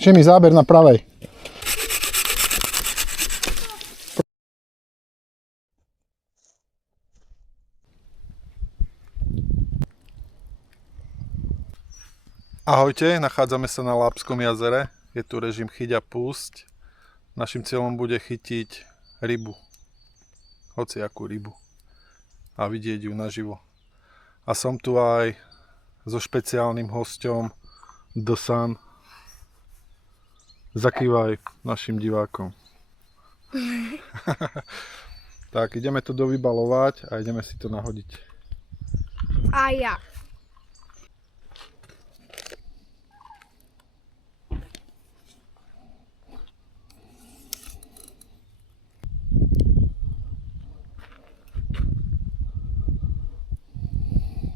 Šemi, záber na pravej. Ahojte, nachádzame sa na Lápskom jazere. Je tu režim chyť a pusť. Naším cieľom bude chytiť rybu. Hociakú rybu. A vidieť ju naživo. A som tu aj so špeciálnym hosťom The Sun. Zakývaj našim divákom. Tak, ideme to dovybalovať a ideme si to nahodiť. A ja.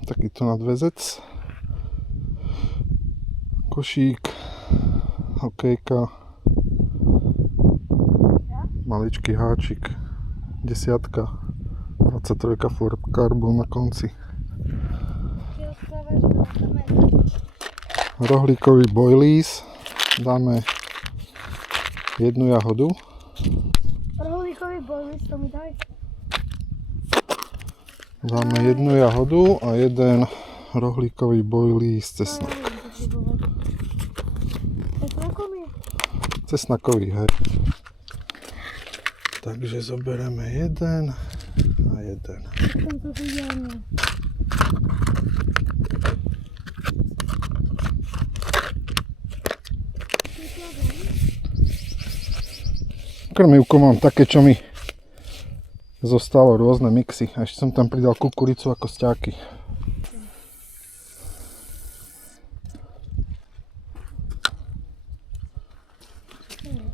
Takýto nadväzec. Košík. Hokejka. Maličký háčik. 10. 23 carbon na konci. Rohlíkový boilies. Dáme jednu jahodu. Rohlíkový boilies, to mi daj. Dáme jednu jahodu a jeden rohlíkový boilies cesnak. Cesnakový, hej. Takže zoberieme jeden a jeden. Krmivko mám také, čo mi zostalo, rôzne mixy. A ešte som tam pridal kukuricu a kostiáky.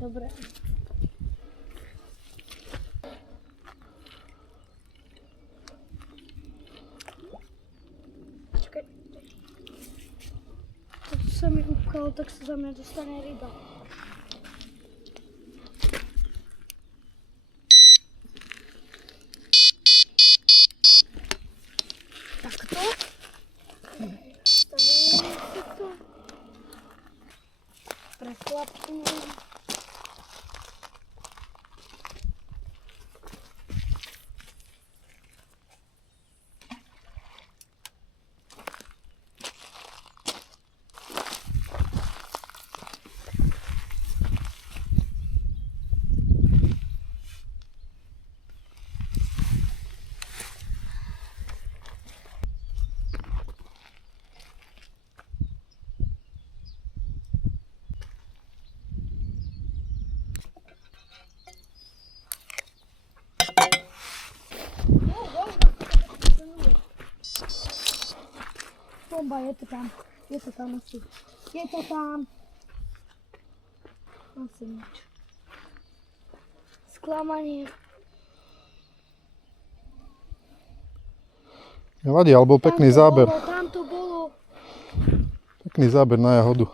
Dobre. Počkaj. To sa mi upkalo, tak sa za mňa dostane ryba. Takto. Stavíme si to. Preklapíme. Bomba, je to tam asi. Je to tam. Asi nič. Sklamanie. Nevadí, alebo pekný záber. Tam to bolo. Pekný záber na jahodu.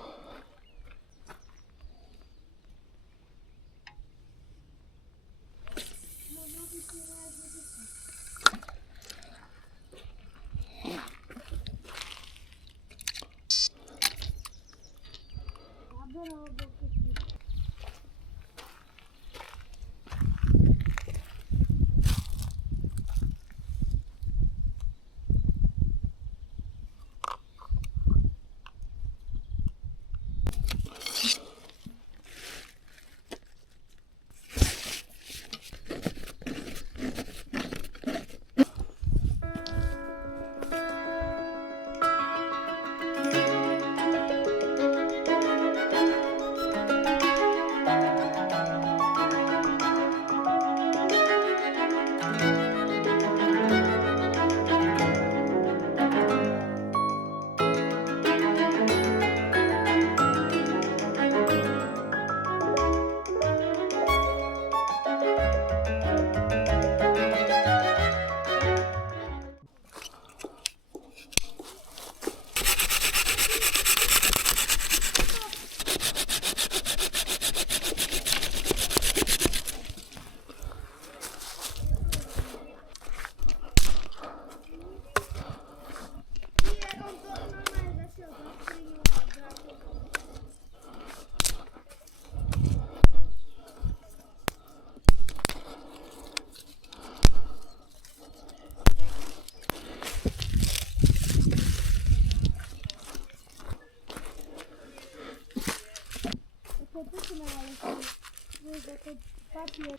Vieš, ako papier.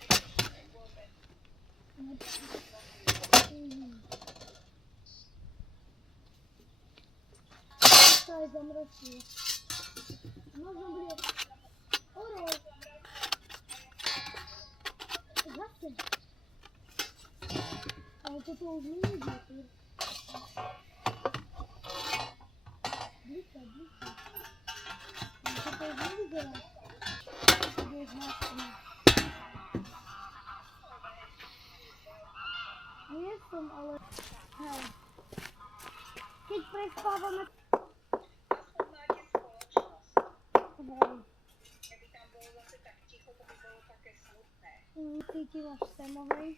To je zamročí. Možno bude orol. Zase. Ale toto už nie je papier. Blíka. Toto už nevyzerá. To bude zvláštne. Nie som, ale... Hej. Keď prespávame... Hej. Ty máš semovej.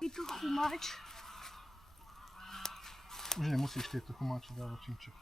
Je tu chumáč. Už nemusíš tieto chumáče dávať čimčo.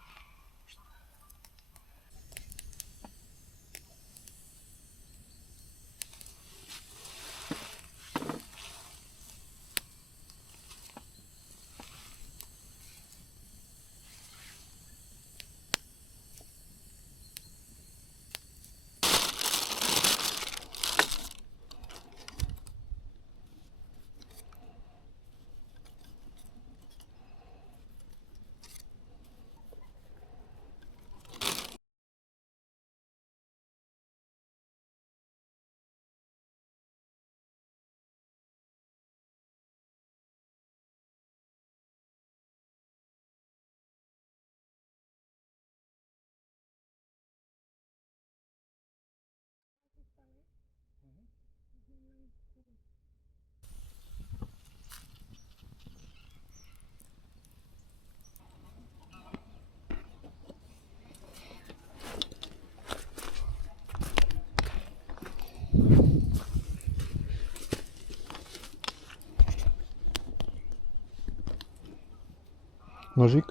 Nožík.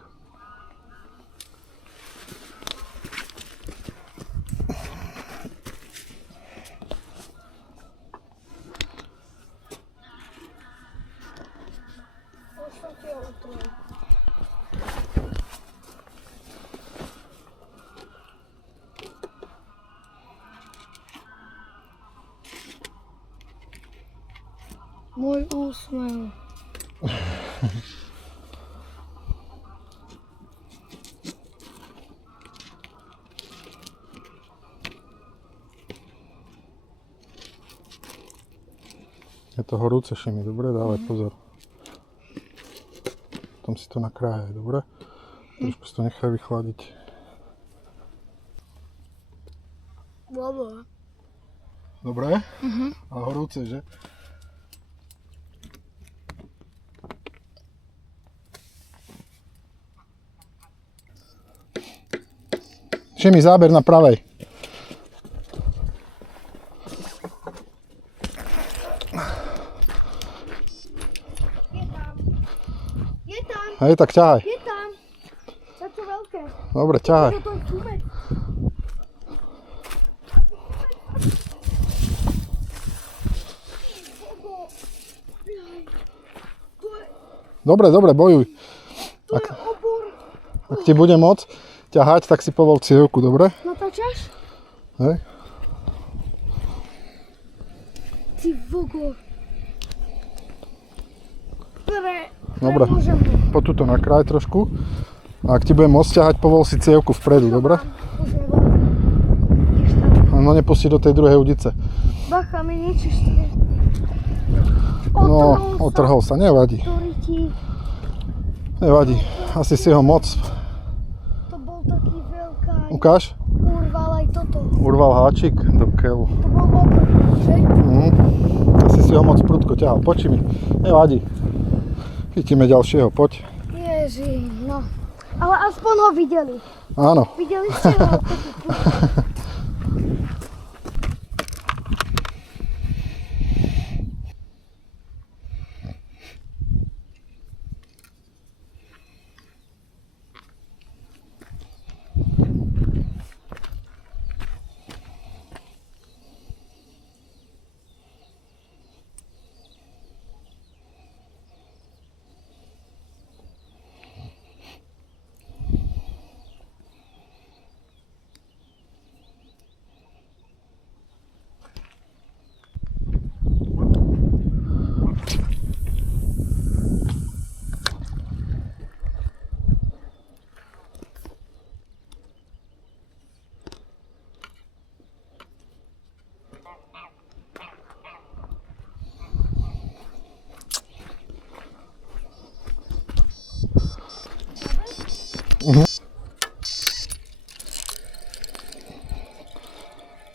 Môj úsmev. Je to horúce, Šimi, dobre? Dávaj pozor. Potom si to nakrájaj, dobre? Trošku si to nechaj vychladiť. Dobre. Dobre? Ale horúce, že? Šimi, záber na pravej. Je tam. Hej, tak ťahaj. Je tam. To je veľké. Dobre, ťahaj. To je kumec. Dobre, dobre, bojuj. To je obor. Ak ti bude môcť ťahať, tak si povol cievku, dobre? Natáčaš? Hej. Ty vogo. Dobre, poď tuto na kraj trošku. A ak ti bude môcť ťahať, povol si cievku vpredu, dobre? No nepusti do tej druhej udice. Bacha, mi nečistie. No, otrhol sa, nevadí. Ktorý ti... Nevadí, asi si ho moc. To bol taký veľká... Ukáž? Urval aj toto. Urval háčik do keľu. To bol obor, že? Asi si ho moc prudko ťahal. Počí mi, nevadí. Chytíme ďalšieho, poď. Ježi, no. Ale aspoň ho videli. Áno. Videli ste ho?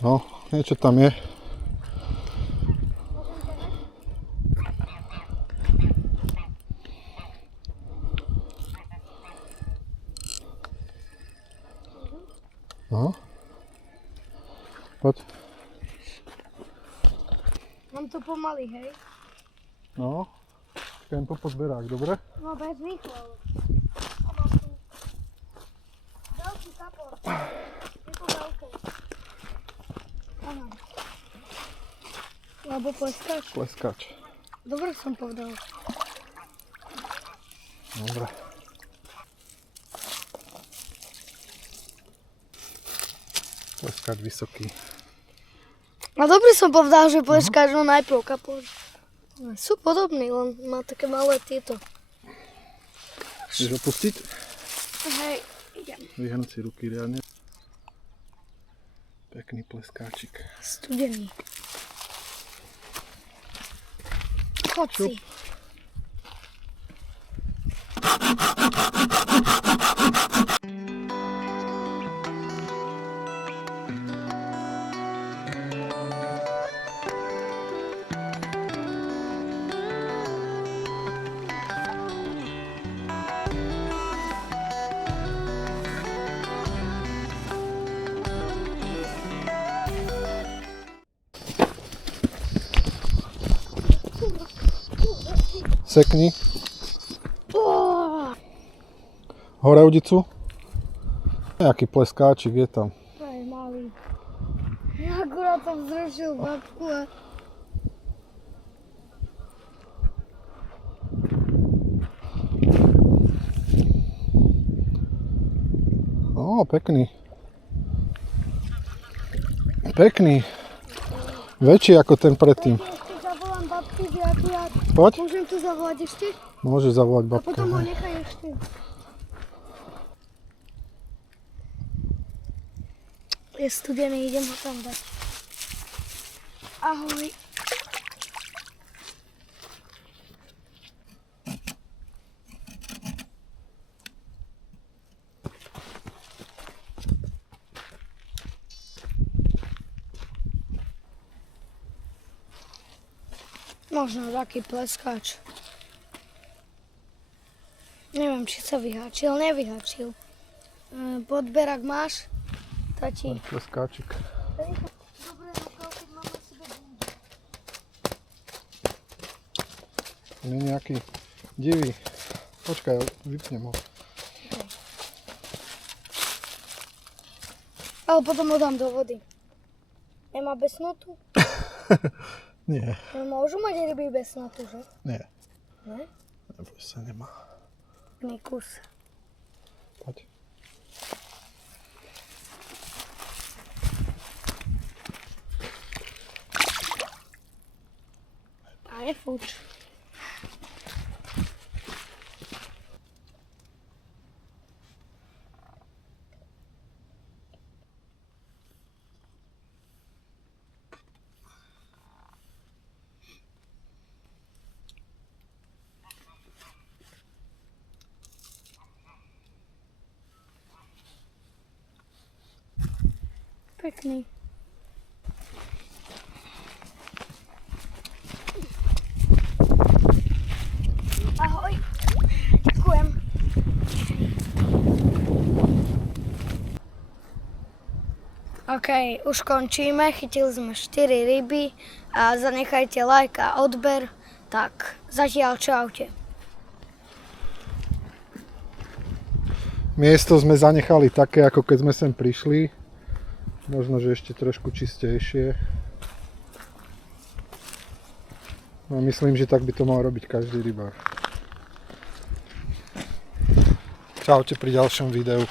No, niečo tam je. No. Poď. Mám to pomaly, hej? No. Počkajem po pozberák, dobre? No bez rýchlo. Veľký kapor. Je to veľké. Aha. Alebo pleskač. Pleskač. Dobre som povedal. Dobre. Pleskač vysoký. A dobre som povedal, že pleskač, no najprv kapor. Sú podobní, len má také malé tieto. Chceš opustiť? Hej, idem. Vyhnúť si ruky riadne. Pekný pleskáčik. Studený. Chod si. Sekni. Oh, Hore udicu. Nejaký pleskáčik je tam. to je malý. Ja akurát tam zrušil babku a... Pekný. Pekný. Väčší ako ten predtým. Ešte zavolám babku, že akurát... Poď. Môžem tu zavolať ešte? Môžeš zavolať A babke. potom ho nechaj ešte. Je studený, idem ho tam dať. Ahoj. Možno taký pleskač. Neviem, či sa vyháčil, nevyháčil. Podberak máš? Tati. Pleskáčik. Dobre, no keď mám na sebe bundu. Nie nejaký divý. Počkaj, vypnem ho. Ale potom ho dám do vody. Nemá besnotu? Nie, Môžu mať ryby besnotu, že? nie. Ne? Neboj sa, nemá. Kus. Poď. A nefuč. Pekný. Ahoj. Ďakujem. OK, už končíme. Chytili sme 4 ryby a zanechajte like a odber. Tak, zatiaľ čaute. Miesto sme zanechali také, ako keď sme sem prišli. Možno, že ešte trošku čistejšie. No, myslím, že tak by to mal robiť každý rybár. Čaute pri ďalšom videu.